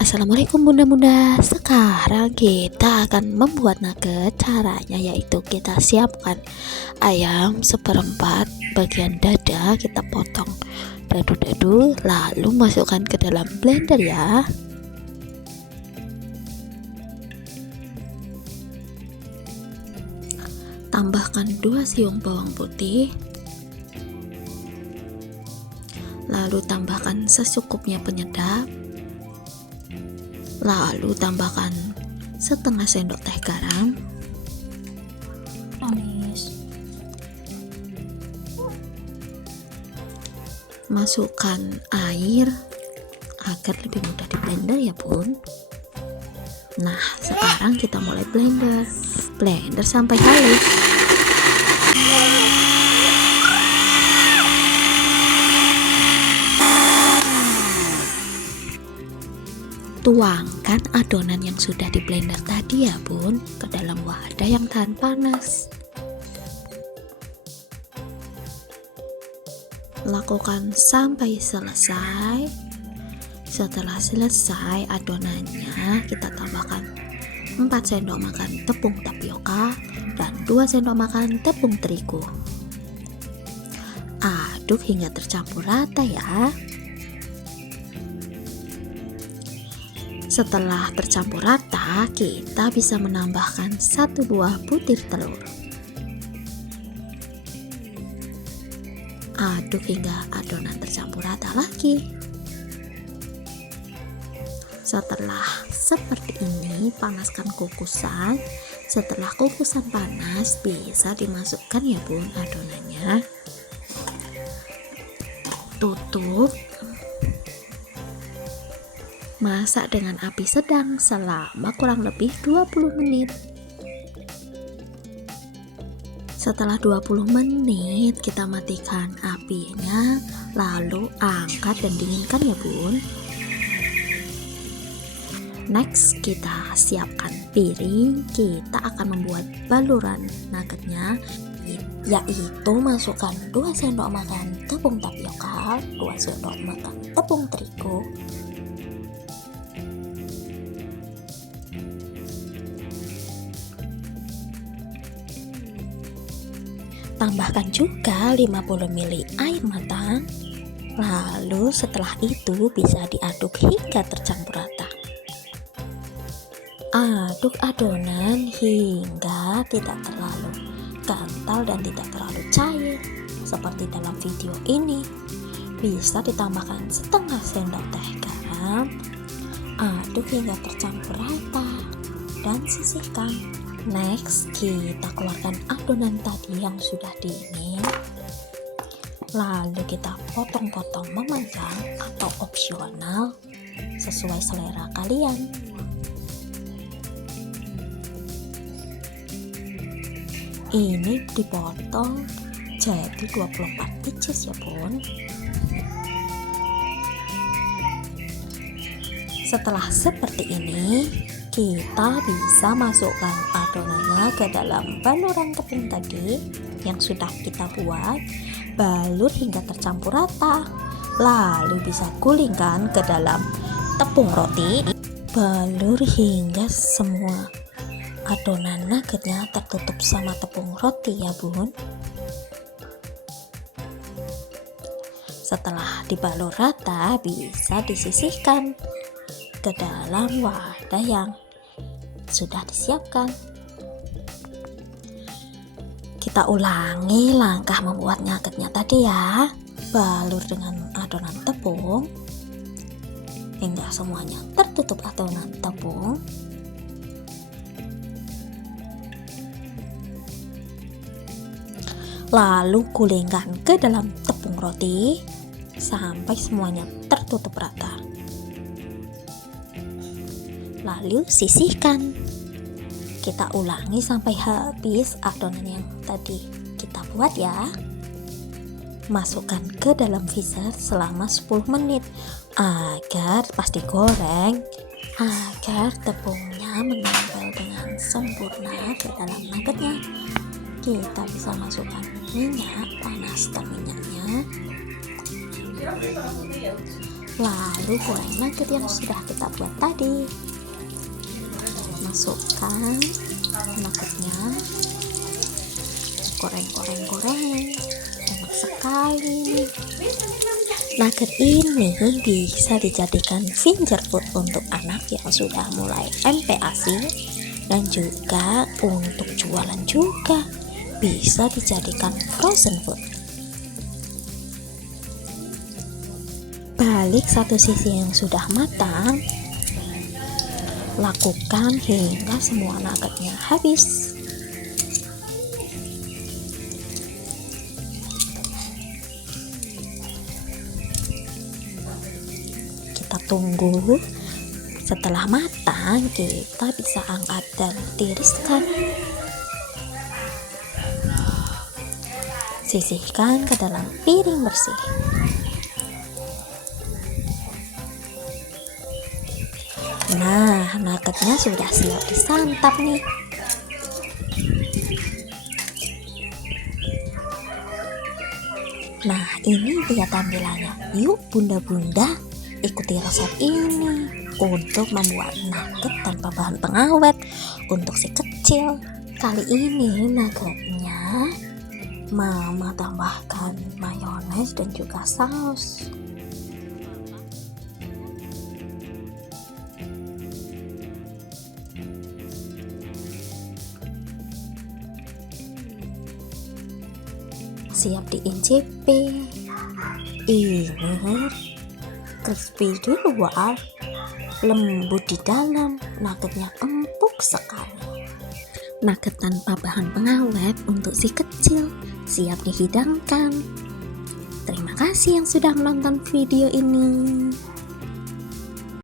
Assalamualaikum bunda-bunda. Sekarang kita akan membuat nugget. Caranya yaitu kita siapkan ayam seperempat, bagian dada kita potong dadu-dadu, lalu masukkan ke dalam blender ya. Tambahkan 2 siung bawang putih, lalu tambahkan secukupnya penyedap, lalu tambahkan setengah sendok teh garam, masukkan air agar lebih mudah di blender ya bun. Nah sekarang kita mulai blender sampai halus. Tuangkan adonan yang sudah di blender tadi ya bun ke dalam wadah yang tahan panas. Lakukan sampai selesai. Setelah selesai adonannya, kita tambahkan 4 sendok makan tepung tapioka dan 2 sendok makan tepung terigu. Aduk hingga tercampur rata ya. Setelah tercampur rata, kita bisa menambahkan 1 buah butir telur. Aduk hingga adonan tercampur rata lagi. Setelah seperti ini, panaskan kukusan. Setelah kukusan panas, bisa dimasukkan ya bun adonannya. Tutup. Masak dengan api sedang selama kurang lebih 20 menit. Setelah 20 menit kita matikan apinya, lalu angkat dan dinginkan ya bun. Next kita siapkan piring. Kita akan membuat baluran nuggetnya, yaitu masukkan 2 sendok makan tepung tapioka, 2 sendok makan tepung terigu, tambahkan juga 50 ml air matang. Lalu setelah itu bisa diaduk hingga tercampur rata. Aduk adonan hingga tidak terlalu kental dan tidak terlalu cair seperti dalam video ini. Bisa ditambahkan setengah sendok teh garam. Aduk hingga tercampur rata dan sisihkan. Next, kita keluarkan adonan tadi yang sudah dingin. Lalu kita potong-potong memanjang atau opsional sesuai selera kalian. Ini dipotong jadi 24 pieces ya bun. Setelah seperti ini, kita bisa masukkan adonannya ke dalam baluran tepung tadi yang sudah kita buat. Balur hingga tercampur rata, lalu bisa gulingkan ke dalam tepung roti. Balur hingga semua adonan nuggetnya tertutup sama tepung roti ya bun. Setelah dibalur rata, bisa disisihkan ke dalam wadah yang sudah disiapkan. Kita ulangi langkah membuat nuggetnya tadi ya. Balur dengan adonan tepung hingga semuanya tertutup adonan tepung. Lalu gulingkan ke dalam tepung roti sampai semuanya tertutup rata. Lalu sisihkan. Kita ulangi sampai habis adonan yang tadi kita buat ya. Masukkan ke dalam freezer selama 10 menit agar pas digoreng, agar tepungnya menempel dengan sempurna ke dalam nuggetnya. Kita bisa masukkan minyak, panaskan minyaknya. Lalu goreng nugget yang sudah kita buat tadi. Masukkan nuggetnya, goreng, enak sekali. Nugget ini bisa dijadikan finger food untuk anak yang sudah mulai MPASI, dan juga untuk jualan juga bisa dijadikan frozen food. Balik satu sisi yang sudah matang, lakukan hingga semua nuggetnya habis. Kita tunggu. Setelah matang, kita bisa angkat dan tiriskan. Sisihkan ke dalam piring bersih. Nah, nuggetnya sudah siap disantap nih. Nah, ini dia tampilannya. Yuk bunda-bunda, ikuti resep ini untuk membuat nugget tanpa bahan pengawet untuk si kecil. Kali ini nuggetnya mama tambahkan mayones dan juga saus. Siap diincipi. Ini crispy di luar, lembut di dalam, nuggetnya empuk sekali. Nugget tanpa bahan pengawet untuk si kecil siap dihidangkan. Terima kasih yang sudah menonton video ini.